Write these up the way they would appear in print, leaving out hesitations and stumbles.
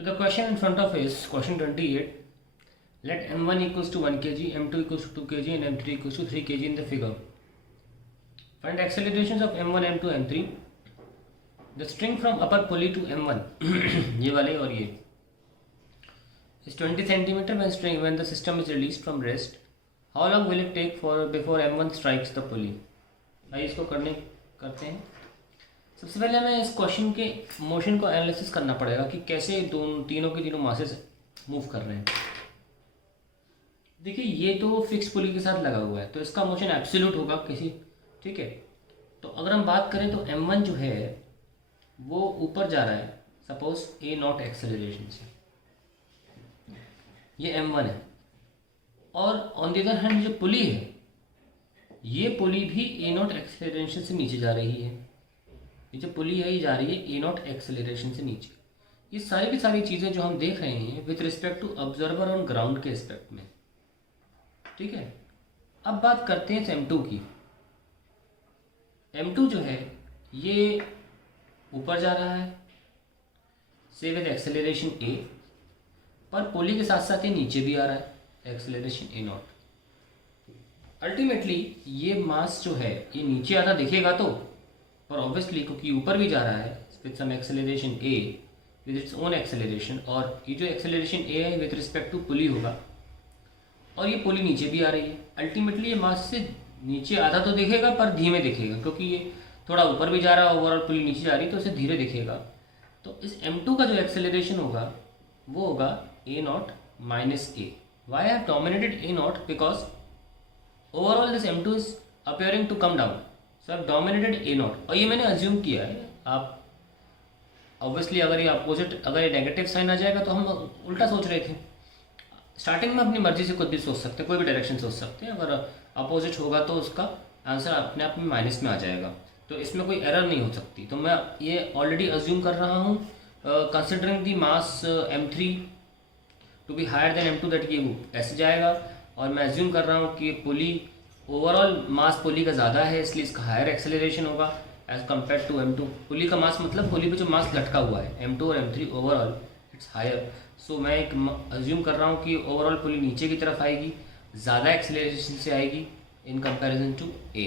So the question in front of is question 28. Let m1 equals to 1 kg, m2 equals to 2 kg and m3 equals to 3 kg in the figure. Find accelerations of m1, m2, m3. The string from upper pulley to m1 ये वाले और ये is 20 centimeter when the system is released from rest. How long will it take for before m1 strikes the pulley? आइए इसको करते हैं. सबसे पहले हमें इस क्वेश्चन के मोशन को एनालिसिस करना पड़ेगा कि कैसे तीनों के तीनों मासेस मूव कर रहे हैं. देखिए ये तो फिक्स पुली के साथ लगा हुआ है तो इसका मोशन एब्सोल्यूट होगा किसी, ठीक है. तो अगर हम बात करें तो m1 जो है वो ऊपर जा रहा है सपोज ए नॉट एक्सेलरेशन से, ये m1 है. और ऑन द अदर हैंड जो पुली है ये पुली भी ए नॉट एक्सेलरेशन से नीचे जा रही है. ये जो पुली है ये जा रही है ए नॉट एक्सेलरेशन से नीचे. ये सारी की सारी चीज़ें जो हम देख रहे हैं with respect to observer on ground के एस्पेक्ट में, ठीक है. अब बात करते हैं m2 की. m2 जो है ये ऊपर जा रहा है से विद एक्सेलरेशन a, पर पुली के साथ साथ ये नीचे भी आ रहा है एक्सेलरेशन a नॉट. अल्टीमेटली ये मास जो है ये नीचे आता दिखेगा तो, पर ऑब्वियसली क्योंकि ऊपर भी जा रहा है with some acceleration a with its own acceleration, और ये जो एक्सेलरेशन a है विद रिस्पेक्ट टू पुली होगा और ये पुली नीचे भी आ रही है. अल्टीमेटली ये मास से नीचे आधा तो दिखेगा पर धीमे दिखेगा क्योंकि ये थोड़ा ऊपर भी जा रहा है, ओवरऑल पुली नीचे जा रही है तो इसे धीरे दिखेगा. तो इस m2 का जो एक्सेलरेशन होगा वो होगा a not minus a. Why have dominated a naught because overall this m2 is appearing to come down, so have dominated a naught. और ये मैंने अज्यूम किया है. आप ऑब्वियसली अगर ये अपोजिट, अगर ये नेगेटिव साइन आ जाएगा तो हम उल्टा सोच रहे थे. स्टार्टिंग में अपनी मर्जी से कुछ भी सोच सकते हैं, कोई भी डायरेक्शन सोच सकते हैं. अगर अपोजिट होगा तो उसका आंसर अपने आप में माइनस में आ जाएगा, तो इसमें कोई एरर नहीं हो सकती. तो मैं ये ऑलरेडी अज्यूम कर रहा हूँ considering the mass m3 to be higher than m2 that ये ऐसे जाएगा. और मैं अज्यूम कर रहा हूँ कि पुली ओवरऑल मास पुली का ज़्यादा है इसलिए इसका हायर एक्सेलरेशन होगा एज कम्पेयर टू m2. पुली का मास मतलब पुली पे जो मास लटका हुआ है m2 और m3 ओवरऑल इट्स हायर. सो मैं एक अज्यूम कर रहा हूँ कि ओवरऑल पुली नीचे की तरफ आएगी, ज़्यादा एक्सेलरेशन से आएगी इन कंपैरिजन टू a.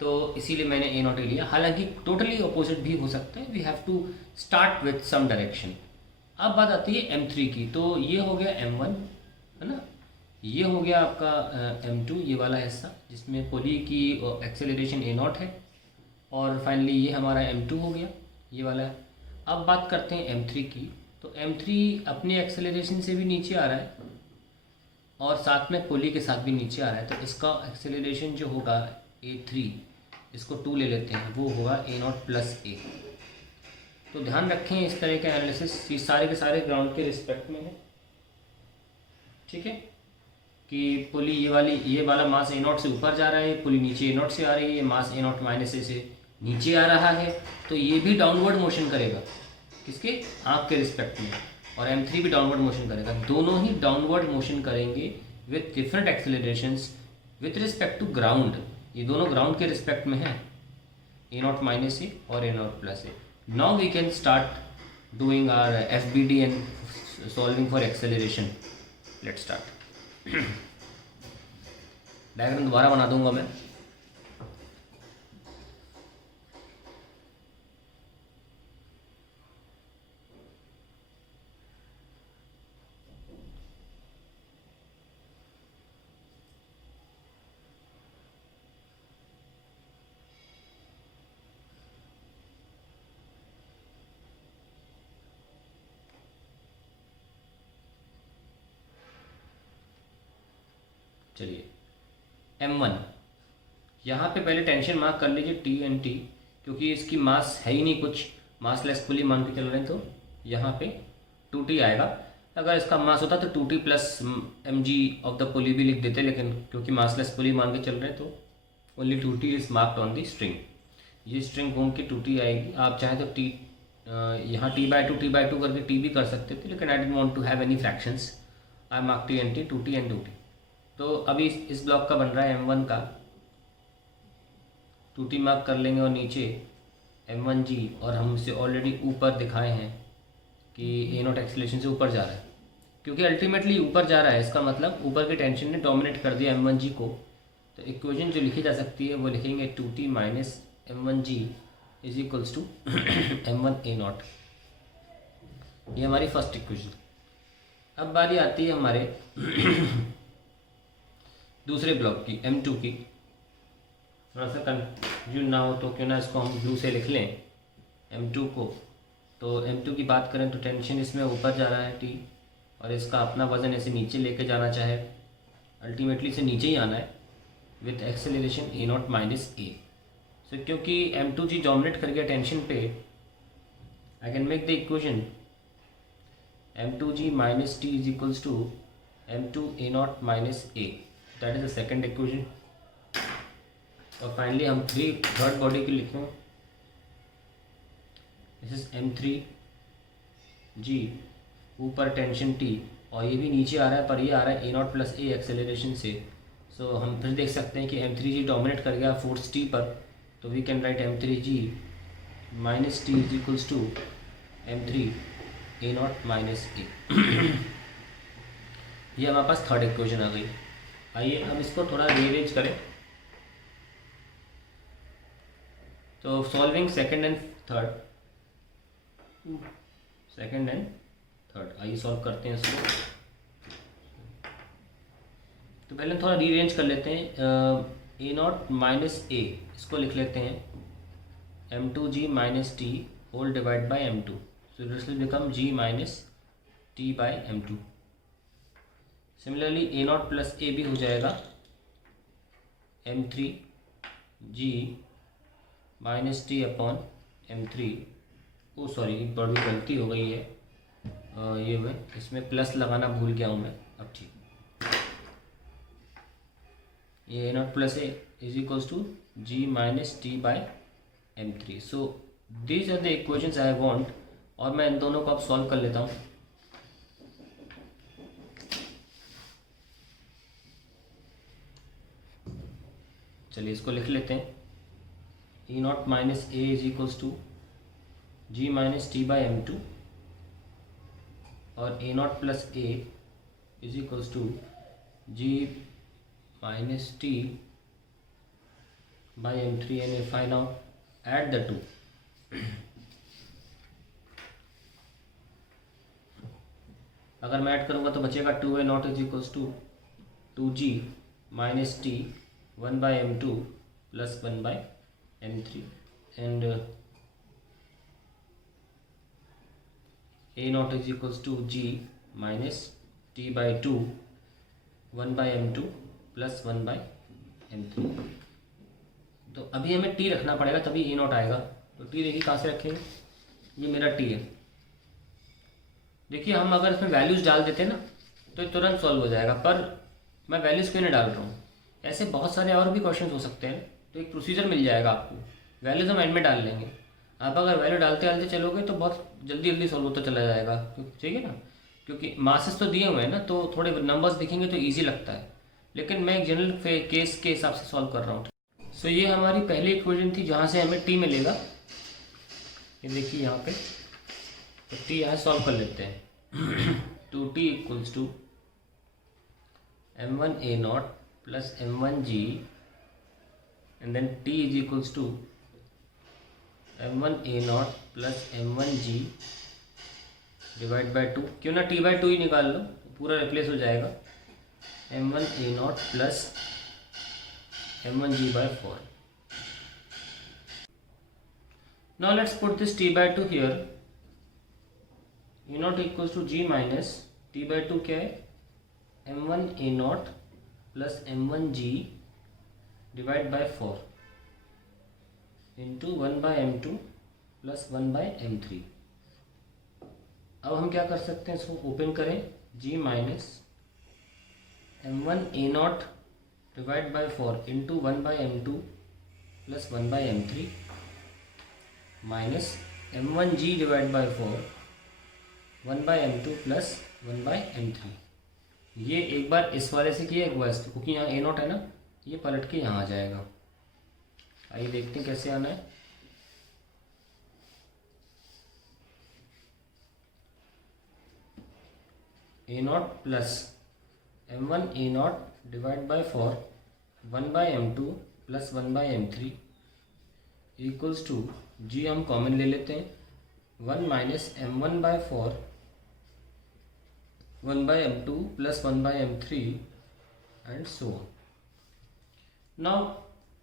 तो इसीलिए मैंने a नॉट लिया. हालांकि टोटली अपोजिट भी हो सकता है. We have to start with some direction. अब बात आती है m3 की. तो ये हो गया m1 है ना, ये हो गया आपका m2 ये वाला हिस्सा जिसमें पुली की एक्सेलरेशन a नॉट है, और फाइनली ये हमारा m2 हो गया ये वाला है. अब बात करते हैं m3 की. तो m3 अपनी एक्सेलरेशन से भी नीचे आ रहा है और साथ में पुली के साथ भी नीचे आ रहा है. तो इसका एक्सेलरेशन जो होगा a3, इसको 2 ले लेते हैं, वो होगा a नॉट प्लस a. तो ध्यान रखें इस तरह का एनालिसिस ये सारे के सारे ग्राउंड के रिस्पेक्ट में है, ठीक है. कि पुली ये वाला मास a नॉट से ऊपर जा रहा है, पुली नीचे a नॉट से आ रही है, मास a नॉट माइनस a से नीचे आ रहा है. तो ये भी डाउनवर्ड मोशन करेगा किसके, आँख के रिस्पेक्ट में, और m3 भी डाउनवर्ड मोशन करेगा. दोनों ही डाउनवर्ड मोशन करेंगे with different accelerations with respect to ground. ये दोनों ग्राउंड के रिस्पेक्ट में है, a नॉट माइनस a और a nought plus a. Now we can start doing our FBD and solving for acceleration. Let's start. Diagram दोबारा बना दूंगा मैं. चलिए m1 यहाँ पे पहले टेंशन मार्क कर लीजिए t एंड t, क्योंकि इसकी मास है ही नहीं कुछ, मास लेस पुली मान के चल रहे हैं. तो यहाँ पे 2t आएगा. अगर इसका मास होता तो 2t plus mg of the पुली भी लिख देते, लेकिन क्योंकि मास लेस पुली मान के चल रहे हैं तो only 2t is marked on the string. ये स्ट्रिंग घूम के 2t आएगी. आप चाहें तो t यहाँ t/2 करके t भी कर सकते थे, लेकिन I didn't want to have any fractions. I mark t and t, 2t and 2t. तो अभी इस ब्लॉक का बन रहा है m1 का, 2t मार्क कर लेंगे और नीचे m1g, और हम इसे ऑलरेडी ऊपर दिखाए हैं कि ए नॉट एक्सेलरेशन से ऊपर जा रहा है, क्योंकि अल्टीमेटली ऊपर जा रहा है, इसका मतलब ऊपर की टेंशन ने डोमिनेट कर दिया m1g को। तो इक्वेशन जो लिखी जा सकती है वो लिखेंगे 2t minus m1g is equals to m1a0। ये हमारी फर्स्ट इक्वेशन। अब बारी आती है हमारे दूसरे ब्लॉक की, m2 की। थोड़ा सा कंफ्यूजन ना हो तो क्यों ना इसको हम ब्लू से लिख लें m2 को। तो m2 की बात करें तो टेंशन इसमें ऊपर जा रहा है t, और इसका अपना वज़न ऐसे नीचे लेके जाना चाहे, अल्टीमेटली इसे नीचे ही आना है with acceleration a nought minus a. So क्योंकि m2g डोमिनेट कर गया टेंशन पे, I can make the equation m2g minus t is equals to m2a0 minus a. That is the second equation. और फाइनली हम थर्ड बॉडी की लिखें, this is m3g, ऊपर tension t, और ये भी नीचे आ रहा है, पर ये आ रहा है a0 प्लस ए एक्सेलरेशन से। सो हम फिर देख सकते हैं कि m3g डोमिनेट कर गया फोर्स t पर, तो we can write m3g minus t is equals to m3a0 minus a. ये हमारे पास थर्ड इक्वेशन आ गई। आइए हम इसको थोड़ा रीअरेंज करें। तो सॉल्विंग सेकंड एंड थर्ड, आइए सॉल्व करते हैं इसको। तो पहले थोड़ा रीअरेंज कर लेते हैं। ए नॉट माइनस ए, इसको लिख लेते हैं m2g minus t whole divide by m2। So this will become g minus t by m2। Similarly a not plus a भी हो जाएगा m3g minus t upon m3। Oh sorry, बड़ी गलती हो गई है, ये हुए इसमें प्लस लगाना भूल गया हूँ मैं। अब ठीक, ये a not plus a is equals to g minus t by m3। So these are the equations I want, और मैं इन दोनों को अब सॉल्व कर लेता हूँ। चलिए इसको लिख लेते हैं। E nought minus a is equals to g minus t by m2, और a not plus a is equals to g minus t by m3। And if I now add the two, अगर मैं add करूँगा तो बचेगा 2a nought is equals to 2g minus t 1 by m2 plus 1 by m3। And a nought is equals to g minus t by 2 1 by m2 plus 1 by m3। तो अभी हमें t रखना पड़ेगा तभी a नॉट आएगा। तो t देखिए कहाँ से रखेंगे, ये मेरा t है। देखिए हम अगर इसमें वैल्यूज़ डाल देते हैं ना तो ये तुरंत सॉल्व हो जाएगा, पर मैं वैल्यूज़ क्यों नहीं डाल रहा हूँ। ऐसे बहुत सारे और भी क्वेश्चन हो सकते हैं, तो एक प्रोसीजर मिल जाएगा आपको। वैल्यूज़ हम एंड में डाल लेंगे, आप अगर वैल्यू डालते डालते चलोगे तो बहुत जल्दी जल्दी सॉल्व होता चला जाएगा, ठीक है ना। क्योंकि मासेस तो दिए हुए हैं ना, तो थोड़े नंबर्स दिखेंगे तो ईजी लगता है, लेकिन मैं एक जनरल केस के हिसाब से सॉल्व कर रहा हूँ। सो ये हमारी पहली इक्वेशन थी जहाँ से हमें टी मिलेगा। ये देखिए यहाँ पे, तो टी यहाँ सॉल्व कर लेते हैं। 2t equals to m1a0 plus m1g, and then t is equals to m1a0 plus m1g divide by 2। क्यों ना t बाई 2 ही निकाल लो, पूरा रिप्लेस हो जाएगा। m1a0 plus m1g by 4। Now let's put this t by 2 here. a0 equals to g minus t by 2 क्या है, m1a0 plus m1g divide by 4 into 1 by m2 plus 1 by m3। अब हम क्या कर सकते हैं, इसको ओपन करें, g minus m1a0 divide by 4 into 1 by m2 plus 1 by m3 minus m1g divide by 4 1 by m2 plus 1 by m3। ये एक बार इस वाले से किया, एक बार इसको, क्योंकि यहाँ a नॉट है ना, ये पलट के यहाँ आ जाएगा। आइए देखते हैं कैसे आना है। A not plus m one a nought divide by 4 1 by m two plus 1 by m three equals to g हम कॉमन ले लेते हैं 1 minus m one by 4 1 by m two plus 1 by m three and so on. Now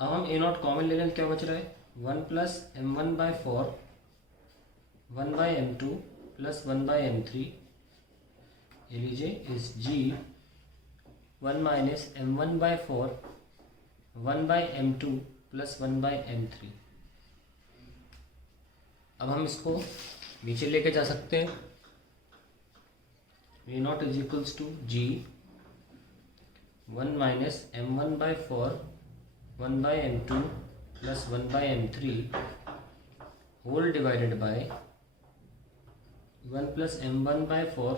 अब हम ए not common ले लें, क्या बच रहा है 1 plus m one by 4 1 by m two plus 1 by m three, ये लीजिए इस g 1 minus m one by 4 1 by m two plus 1 by m three. अब हम इसको नीचे लेके जा सकते हैं, a nought is equals to g 1 minus m one by 4 1 by m two plus 1 by m three whole divided by 1 plus m one by 4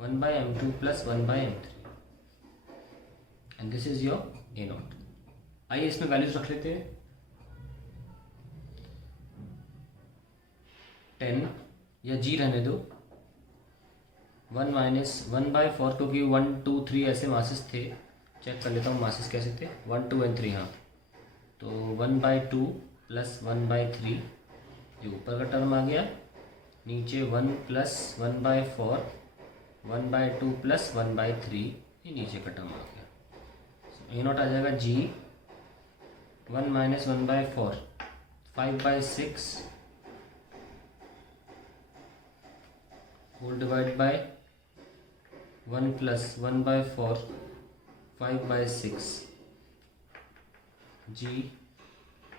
1 by m two plus 1 by m three and this is your a naught. आइए इसमें values रख लेते हैं 10 या जी रहने दो 1 minus 1 by 4 क्योंकि 1 2 3 ऐसे मासेस थे, चेक कर लेता हूँ मासेस कैसे थे 1 2 एंड 3, हाँ तो 1 बाई 2 प्लस 1 बाई 3 ये ऊपर का टर्म आ गया, नीचे 1 plus 1 by 4 1 by 2 plus 1 by 3 ये नीचे का टर्म आ गया। ए नॉट आ जाएगा g 1 minus 1 by 4 5 by 6 whole divide by 1 plus 1 by 4 5 by 6 g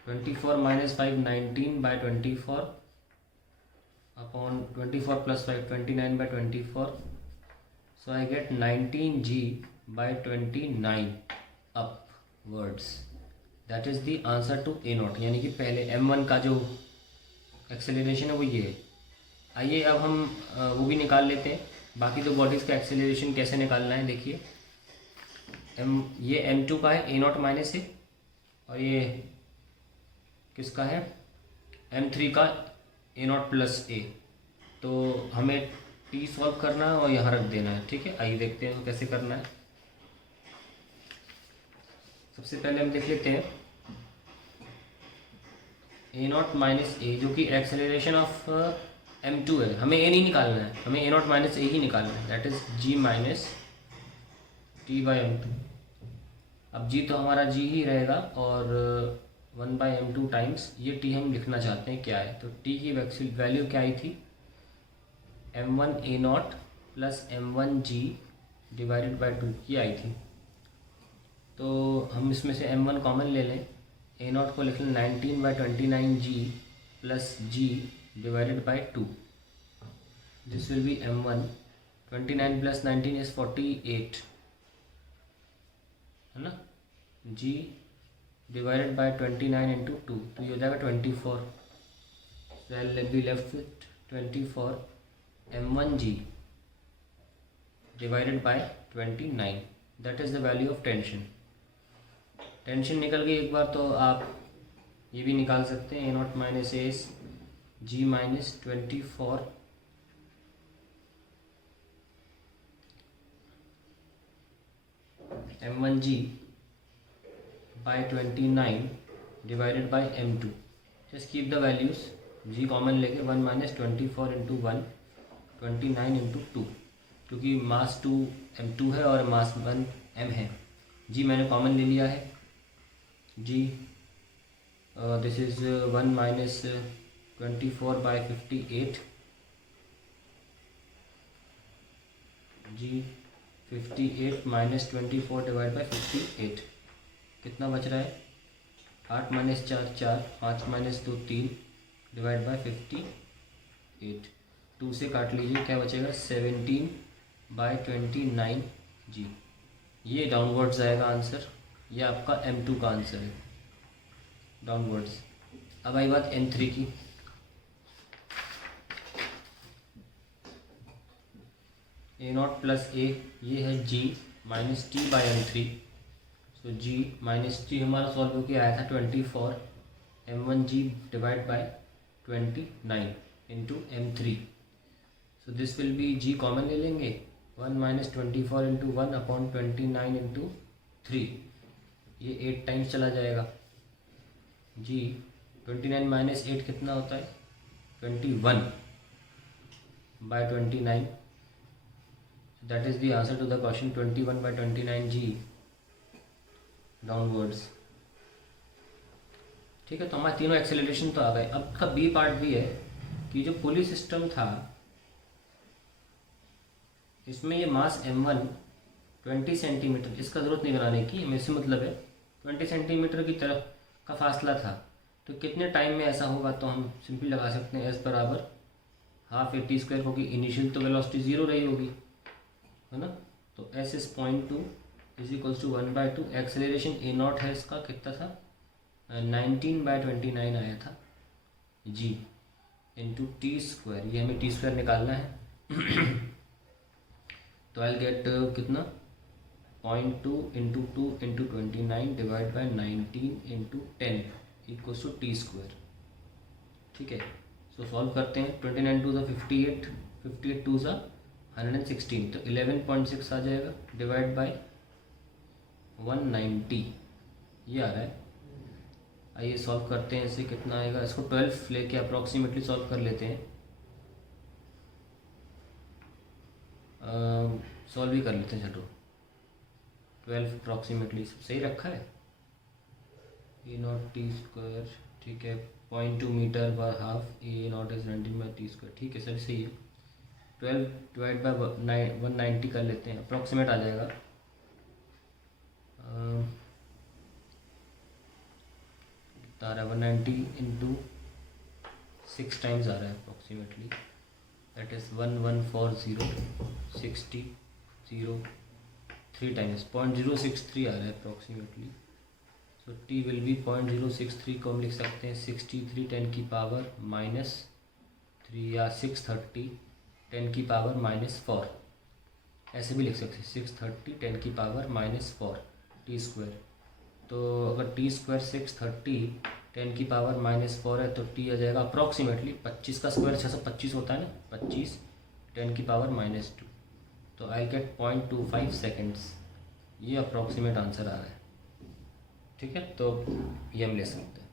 24 minus 5 19 by 24 upon 24 plus 5 29 by 24, so I get 19g by 29 upwards, that is the answer to A not. यानी कि पहले m1 का जो acceleration है वो ये है। आइए अब हम वो भी निकाल लेते हैं, बाकी दो बॉडीज़ का एक्सेलरेशन कैसे निकालना है। देखिए ये m2 का है A नॉट माइनस ए और ये किसका है m3 का A नॉट प्लस ए, तो हमें टी सॉल्व करना है और यहाँ रख देना है, ठीक है। आइए देखते हैं कैसे करना है। सबसे पहले हम देख लेते हैं ए नॉट माइनस ए जो कि एक्सेलरेशन ऑफ m2 है, हमें ए नहीं निकालना है, हमें ए नॉट माइनस ए ही निकालना है, that is g minus t by m2। अब जी तो हमारा जी ही रहेगा और 1 बाई m2 टाइम्स ये टी हम लिखना चाहते हैं क्या है, तो टी की वैल्यू क्या आई थी m1 a not plus m1 g divided by 2 ये आई थी। तो हम इसमें से m1 कॉमन ले लें, ए नॉट को लिख लें 19 बाई 29 g plus g divided by 2, this will be m1 29 plus 19 is 48 है ना, जी डिवाइडेड बाई 29 इंटू 2 तो ये हो जाएगा 24, will be left with 24 m1 g divided by 29, that is the value of tension. Tension निकल गई एक बार तो आप ये भी निकाल सकते हैं, a nought minus a g minus 24 m1 g by 29 divided by m2, just keep the values, g common लेके 1 माइनस 24 इंटू 1 29 इंटू 2, क्योंकि मास 2 m2 है और मास 1 m है। जी मैंने कॉमन ले लिया है, g this is 1 minus 24 by 58, g 58 minus 24 divide by 58 कितना बच रहा है 8 माइनस 4 4 5 माइनस 2 3 डिवाइड बाई 58, 2 से काट लीजिए क्या बचेगा 17 बाई 29 जी, ये डाउनवर्ड्स आएगा आंसर, ये आपका m2 का आंसर है डाउनवर्ड्स। अब आई बात m3 की, ए नॉट प्लस ए ये है g minus t by m3, so g minus t हमारा सॉल्व होकर आया था 24 m1 g divide by 29 into m3, so this will be g common ले लेंगे 1 माइनस 24 इंटू 1 अपॉन 29 इंटू 3, ये 8 टाइम्स चला जाएगा जी। 29 माइनस 8 कितना होता है 21 by 29, that is the answer to the question 21 by 29 g downwards. ठीक है, तो हमारे तीनों एक्सेलरेशन तो आ गए। अब का बी पार्ट भी है कि जो पुली सिस्टम था इसमें ये मास m1 20 सेंटीमीटर, इसका ज़रूरत नहीं बनाने की, हमें इससे मतलब है 20 सेंटीमीटर की तरफ का फासला था, तो कितने टाइम में ऐसा होगा, तो हम सिंपली लगा सकते हैं एस बराबर हाफ ए टी स्क्वायर, क्योंकि इनिशियल तो वेलोसिटी 0 रही होगी, है ना। तो s is 0.2 is equals to 1/2। Acceleration a naught है इसका कितना था 19/29 आया था जी, इंटू टी स्क्वायर, ये हमें टी स्क्वायर निकालना है। तो आई गेट कितना 0.2 into 2 into 29 divide by 19 into 10 equals to t square. ठीक है, सो सॉल्व करते हैं। 29 टू ज़ा 58, 58 टू ज़ा 116, तो 11.6 आ जाएगा डिवाइड बाई 190, ये आ रहा है। आइए सॉल्व करते हैं, इसे कितना आएगा, इसको 12 लेके अप्रॉक्सीमेटली सॉल्व कर लेते हैं, सॉल्व ही कर लेते हैं। चलो 12 अप्रॉक्सीमेटली सही रखा है, ए नॉट टी स्क्वायर, ठीक है 0.2 मीटर पर half, A nought is 19 by T square, ठीक है सर सही है। 12 डिवाइड बाई 190 कर लेते हैं, अप्रॉक्सीमेट आ जाएगा कितना आ रहा है 190 इंटू 6 टाइम्स आ रहा है अप्रॉक्सीमेटली, दैट इज 1140 60 0 3 टाइम्स 0.063 आ रहा है approximately. So T will be 0.063 को हम लिख सकते हैं 63 10 की पावर -3 या 630 10 की पावर -4, ऐसे भी लिख सकते हैं 630 10 की पावर -4 टी स्क्वायर। तो अगर टी स्क्वायर 630 10 की पावर -4 है तो टी आ जाएगा अप्रॉक्सीमेटली 25 का स्क्वायर 625 होता है ना, 25 10 की पावर -2, तो आई गेट 0.25 सेकेंड्स, ये अप्रॉक्सीमेट आंसर आ रहा है। ठीक है, तो ये हम ले सकते हैं।